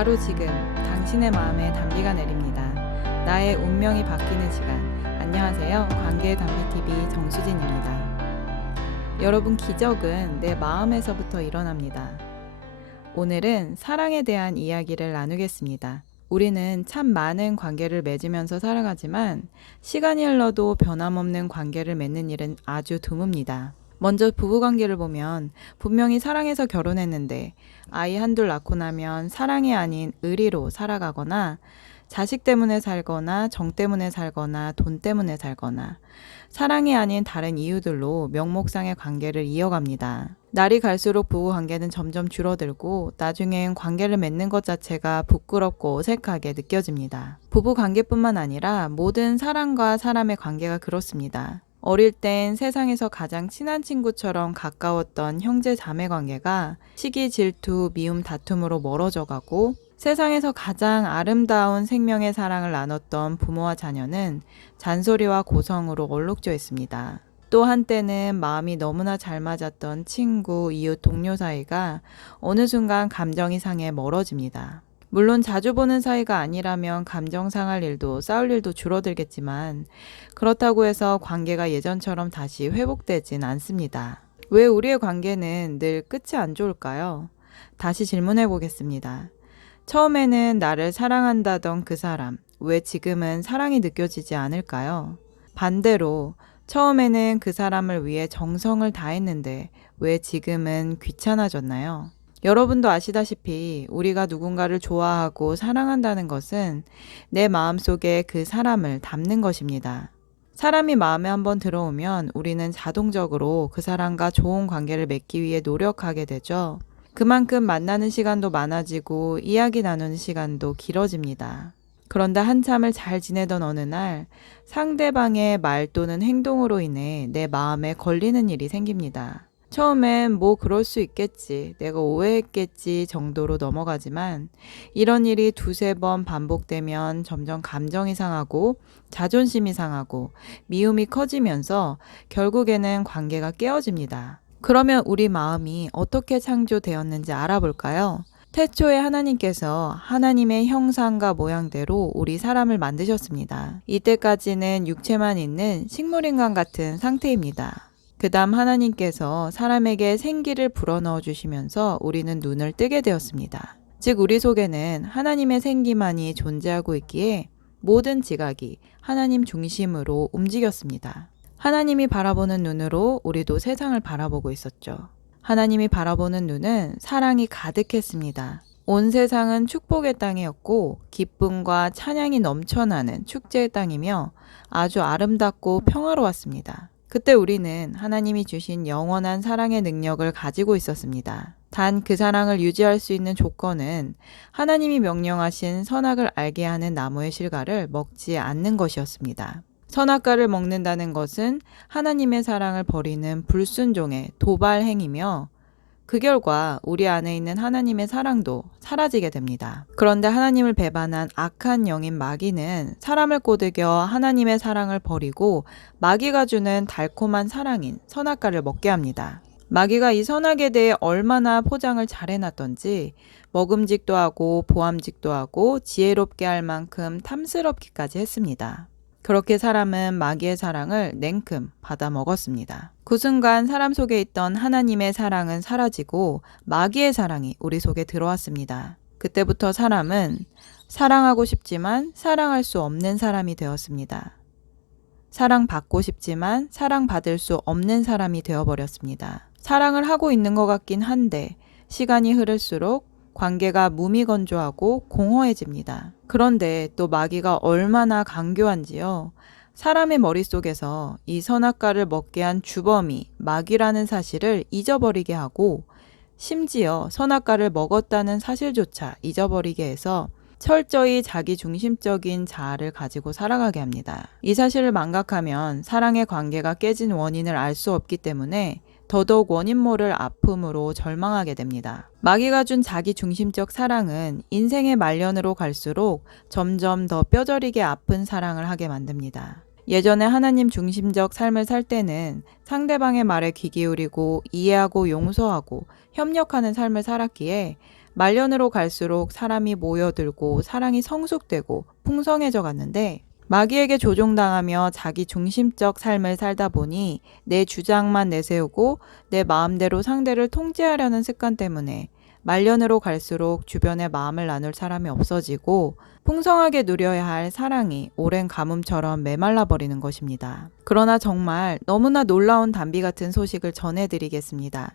바로 지금 당신의 마음에 단비가 내립니다. 나의 운명이 바뀌는 시간. 안녕하세요. 관계의 단비TV 정수진입니다. 여러분, 기적은 내 마음에서부터 일어납니다. 오늘은 사랑에 대한 이야기를 나누겠습니다. 우리는 참 많은 관계를 맺으면서 살아가지만 시간이 흘러도 변함없는 관계를 맺는 일은 아주 드뭅니다. 먼저 부부관계를 보면 분명히 사랑해서 결혼했는데 아이 한둘 낳고 나면 사랑이 아닌 의리로 살아가거나 자식 때문에 살거나 정 때문에 살거나 돈 때문에 살거나 사랑이 아닌 다른 이유들로 명목상의 관계를 이어갑니다. 날이 갈수록 부부관계는 점점 줄어들고 나중엔 관계를 맺는 것 자체가 부끄럽고 어색하게 느껴집니다. 부부관계뿐만 아니라 모든 사람과 사람의 관계가 그렇습니다. 어릴 땐 세상에서 가장 친한 친구처럼 가까웠던 형제 자매 관계가 시기, 질투, 미움, 다툼으로 멀어져 가고 세상에서 가장 아름다운 생명의 사랑을 나눴던 부모와 자녀는 잔소리와 고성으로 얼룩져 있습니다. 또 한때는 마음이 너무나 잘 맞았던 친구, 이웃, 동료 사이가 어느 순간 감정이 상해 멀어집니다. 물론 자주 보는 사이가 아니라면 감정 상할 일도 싸울 일도 줄어들겠지만 그렇다고 해서 관계가 예전처럼 다시 회복되진 않습니다. 왜 우리의 관계는 늘 끝이 안 좋을까요? 다시 질문해 보겠습니다. 처음에는 나를 사랑한다던 그 사람, 왜 지금은 사랑이 느껴지지 않을까요? 반대로 처음에는 그 사람을 위해 정성을 다했는데 왜 지금은 귀찮아졌나요? 여러분도 아시다시피 우리가 누군가를 좋아하고 사랑한다는 것은 내 마음속에 그 사람을 담는 것입니다. 사람이 마음에 한번 들어오면 우리는 자동적으로 그 사람과 좋은 관계를 맺기 위해 노력하게 되죠. 그만큼 만나는 시간도 많아지고 이야기 나누는 시간도 길어집니다. 그런데 한참을 잘 지내던 어느 날 상대방의 말 또는 행동으로 인해 내 마음에 걸리는 일이 생깁니다. 처음엔 뭐 그럴 수 있겠지, 내가 오해했겠지 정도로 넘어가지만 이런 일이 두세 번 반복되면 점점 감정이 상하고 자존심이 상하고 미움이 커지면서 결국에는 관계가 깨어집니다. 그러면 우리 마음이 어떻게 창조되었는지 알아볼까요? 태초에 하나님께서 하나님의 형상과 모양대로 우리 사람을 만드셨습니다. 이때까지는 육체만 있는 식물인간 같은 상태입니다. 그 다음 하나님께서 사람에게 생기를 불어넣어 주시면서 우리는 눈을 뜨게 되었습니다. 즉 우리 속에는 하나님의 생기만이 존재하고 있기에 모든 지각이 하나님 중심으로 움직였습니다. 하나님이 바라보는 눈으로 우리도 세상을 바라보고 있었죠. 하나님이 바라보는 눈은 사랑이 가득했습니다. 온 세상은 축복의 땅이었고 기쁨과 찬양이 넘쳐나는 축제의 땅이며 아주 아름답고 평화로웠습니다. 그때 우리는 하나님이 주신 영원한 사랑의 능력을 가지고 있었습니다. 단 그 사랑을 유지할 수 있는 조건은 하나님이 명령하신 선악을 알게 하는 나무의 실과를 먹지 않는 것이었습니다. 선악과를 먹는다는 것은 하나님의 사랑을 버리는 불순종의 도발 행위며 그 결과 우리 안에 있는 하나님의 사랑도 사라지게 됩니다. 그런데 하나님을 배반한 악한 영인 마귀는 사람을 꼬드겨 하나님의 사랑을 버리고 마귀가 주는 달콤한 사랑인 선악과를 먹게 합니다. 마귀가 이 선악에 대해 얼마나 포장을 잘 해놨던지 먹음직도 하고 보암직도 하고 지혜롭게 할 만큼 탐스럽기까지 했습니다. 그렇게 사람은 마귀의 사랑을 냉큼 받아 먹었습니다. 그 순간 사람 속에 있던 하나님의 사랑은 사라지고 마귀의 사랑이 우리 속에 들어왔습니다. 그때부터 사람은 사랑하고 싶지만 사랑할 수 없는 사람이 되었습니다. 사랑받고 싶지만 사랑받을 수 없는 사람이 되어버렸습니다. 사랑을 하고 있는 것 같긴 한데 시간이 흐를수록 관계가 무미건조하고 공허해집니다. 그런데 또 마귀가 얼마나 강교한지요. 사람의 머릿속에서 이 선악과를 먹게 한 주범이 마귀라는 사실을 잊어버리게 하고 심지어 선악과를 먹었다는 사실조차 잊어버리게 해서 철저히 자기 중심적인 자아를 가지고 살아가게 합니다. 이 사실을 망각하면 사랑의 관계가 깨진 원인을 알 수 없기 때문에 더더욱 원인 모를 아픔으로 절망하게 됩니다. 마귀가 준 자기 중심적 사랑은 인생의 말년으로 갈수록 점점 더 뼈저리게 아픈 사랑을 하게 만듭니다. 예전에 하나님 중심적 삶을 살 때는 상대방의 말에 귀 기울이고 이해하고 용서하고 협력하는 삶을 살았기에 말년으로 갈수록 사람이 모여들고 사랑이 성숙되고 풍성해져 갔는데 마귀에게 조종당하며 자기 중심적 삶을 살다 보니 내 주장만 내세우고 내 마음대로 상대를 통제하려는 습관 때문에 말년으로 갈수록 주변에 마음을 나눌 사람이 없어지고 풍성하게 누려야 할 사랑이 오랜 가뭄처럼 메말라 버리는 것입니다. 그러나 정말 너무나 놀라운 단비 같은 소식을 전해드리겠습니다.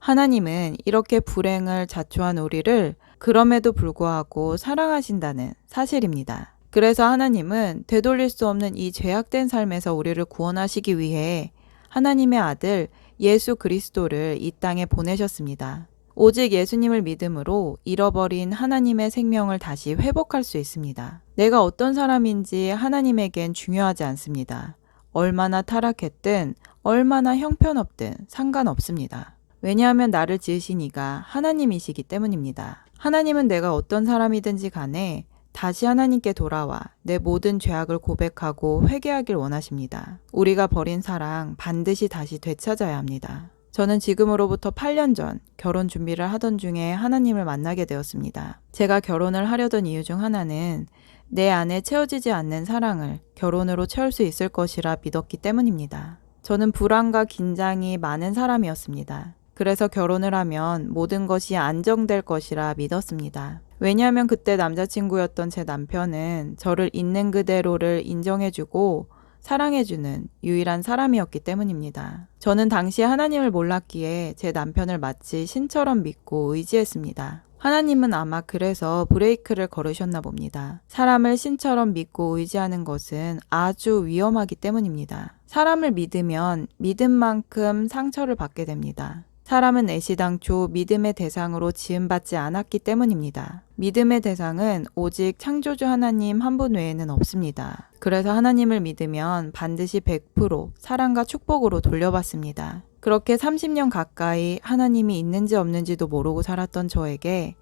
하나님은 이렇게 불행을 자초한 우리를 그럼에도 불구하고 사랑하신다는 사실입니다. 그래서 하나님은 되돌릴 수 없는 이 죄악된 삶에서 우리를 구원하시기 위해 하나님의 아들 예수 그리스도를 이 땅에 보내셨습니다. 오직 예수님을 믿음으로 잃어버린 하나님의 생명을 다시 회복할 수 있습니다. 내가 어떤 사람인지 하나님에겐 중요하지 않습니다. 얼마나 타락했든 얼마나 형편없든 상관없습니다. 왜냐하면 나를 지으신 이가 하나님이시기 때문입니다. 하나님은 내가 어떤 사람이든지 간에 다시 하나님께 돌아와 내 모든 죄악을 고백하고 회개하길 원하십니다. 우리가 버린 사랑 반드시 다시 되찾아야 합니다. 저는 지금으로부터 8년 전 결혼 준비를 하던 중에 하나님을 만나게 되었습니다. 제가 결혼을 하려던 이유 중 하나는 내 안에 채워지지 않는 사랑을 결혼으로 채울 수 있을 것이라 믿었기 때문입니다. 저는 불안과 긴장이 많은 사람이었습니다. 그래서 결혼을 하면 모든 것이 안정될 것이라 믿었습니다. 왜냐하면 그때 남자친구였던 제 남편은 저를 있는 그대로를 인정해주고 사랑해주는 유일한 사람이었기 때문입니다. 저는 당시 하나님을 몰랐기에 제 남편을 마치 신처럼 믿고 의지했습니다. 하나님은 아마 그래서 브레이크를 걸으셨나 봅니다. 사람을 신처럼 믿고 의지하는 것은 아주 위험하기 때문입니다. 사람을 믿으면 믿은 만큼 상처를 받게 됩니다. 사람은 애시당초 믿음의 대상으로 지음받지 않았기 때문입니다. 믿음의 대상은 오직 창조주 하나님 한 분 외에는 없습니다. 그래서 하나님을 믿으면 반드시 100% 사랑과 축복으로 돌려받습니다. 그렇게 30년 가까이 하나님이 있는지 없는지도 모르고 살았던 저에게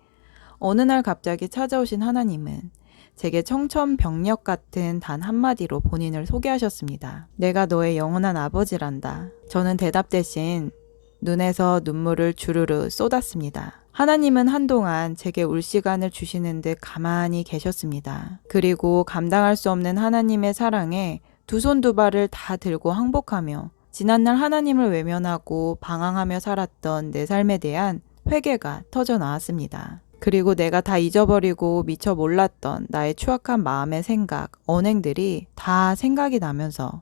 어느 날 갑자기 찾아오신 하나님은 제게 청천벽력 같은 단 한마디로 본인을 소개하셨습니다. 내가 너의 영원한 아버지란다. 저는 대답 대신 눈에서 눈물을 주르르 쏟았습니다. 하나님은 한동안 제게 울 시간을 주시는 듯 가만히 계셨습니다. 그리고 감당할 수 없는 하나님의 사랑에 두 손 두 발을 다 들고 항복하며 지난날 하나님을 외면하고 방황하며 살았던 내 삶에 대한 회개가 터져 나왔습니다. 그리고 내가 다 잊어버리고 미처 몰랐던 나의 추악한 마음의 생각, 언행들이 다 생각이 나면서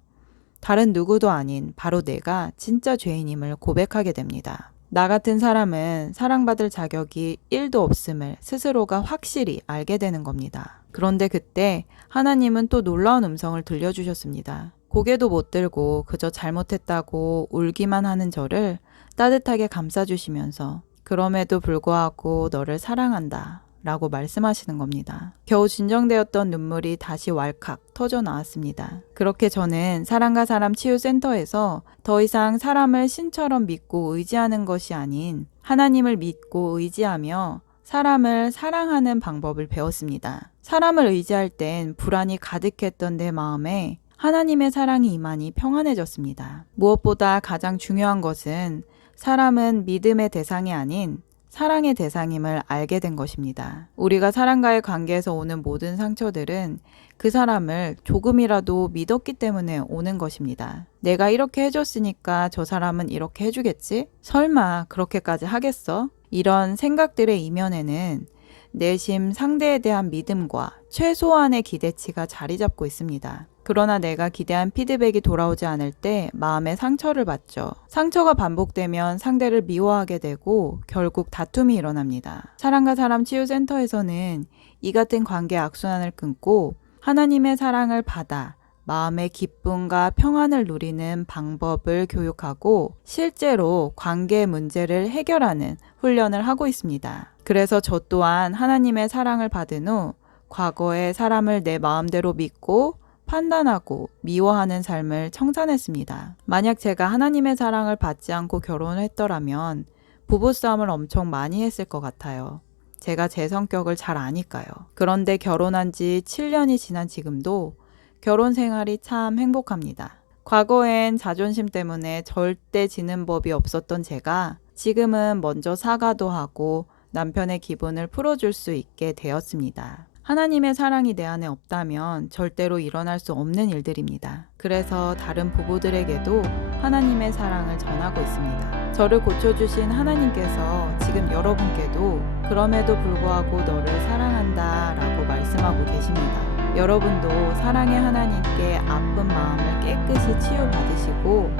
다른 누구도 아닌 바로 내가 진짜 죄인임을 고백하게 됩니다. 나 같은 사람은 사랑받을 자격이 1도 없음을 스스로가 확실히 알게 되는 겁니다. 그런데 그때 하나님은 또 놀라운 음성을 들려주셨습니다. 고개도 못 들고 그저 잘못했다고 울기만 하는 저를 따뜻하게 감싸주시면서 그럼에도 불구하고 너를 사랑한다 라고 말씀하시는 겁니다. 겨우 진정되었던 눈물이 다시 왈칵 터져 나왔습니다. 그렇게 저는 사람과 사람 치유센터에서 더 이상 사람을 신처럼 믿고 의지하는 것이 아닌 하나님을 믿고 의지하며 사람을 사랑하는 방법을 배웠습니다. 사람을 의지할 땐 불안이 가득했던 내 마음에 하나님의 사랑이 임하니 평안해졌습니다. 무엇보다 가장 중요한 것은 사람은 믿음의 대상이 아닌 사랑의 대상임을 알게 된 것입니다. 우리가 사람과의 관계에서 오는 모든 상처들은 그 사람을 조금이라도 믿었기 때문에 오는 것입니다. 내가 이렇게 해줬으니까 저 사람은 이렇게 해주겠지? 설마 그렇게까지 하겠어? 이런 생각들의 이면에는 내심 상대에 대한 믿음과 최소한의 기대치가 자리 잡고 있습니다. 그러나 내가 기대한 피드백이 돌아오지 않을 때 마음에 상처를 받죠. 상처가 반복되면 상대를 미워하게 되고 결국 다툼이 일어납니다. 사람과 사람 치유센터에서는 이 같은 관계 악순환을 끊고 하나님의 사랑을 받아 마음의 기쁨과 평안을 누리는 방법을 교육하고 실제로 관계 문제를 해결하는 훈련을 하고 있습니다. 그래서 저 또한 하나님의 사랑을 받은 후 과거의 사람을 내 마음대로 믿고 판단하고 미워하는 삶을 청산했습니다. 만약 제가 하나님의 사랑을 받지 않고 결혼을 했더라면 부부싸움을 엄청 많이 했을 것 같아요. 제가 제 성격을 잘 아니까요. 그런데 결혼한 지 7년이 지난 지금도 결혼 생활이 참 행복합니다. 과거엔 자존심 때문에 절대 지는 법이 없었던 제가 지금은 먼저 사과도 하고 남편의 기분을 풀어줄 수 있게 되었습니다. 하나님의 사랑이 내 안에 없다면 절대로 일어날 수 없는 일들입니다. 그래서 다른 부부들에게도 하나님의 사랑을 전하고 있습니다. 저를 고쳐주신 하나님께서 지금 여러분께도 그럼에도 불구하고 너를 사랑한다 라고 말씀하고 계십니다. 여러분도 사랑의 하나님께 아픈 마음을 깨끗이 치유받으시고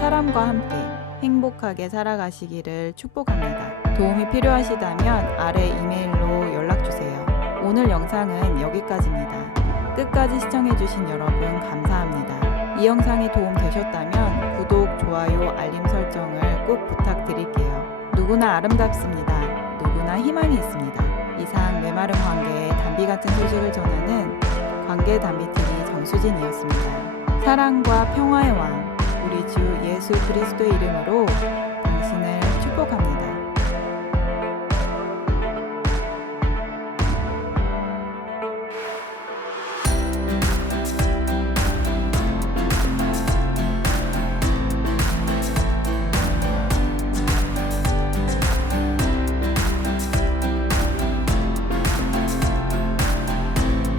사람과 함께 행복하게 살아가시기를 축복합니다. 도움이 필요하시다면 아래 이메일로 연락주세요. 오늘 영상은 여기까지입니다. 끝까지 시청해주신 여러분 감사합니다. 이 영상이 도움 되셨다면 구독, 좋아요, 알림 설정을 꼭 부탁드릴게요. 누구나 아름답습니다. 누구나 희망이 있습니다. 이상 메마른 관계의 단비 같은 소식을 전하는 관계 단비TV 정수진이었습니다. 사랑과 평화의 왕 우리 주 예수 그리스도의 이름으로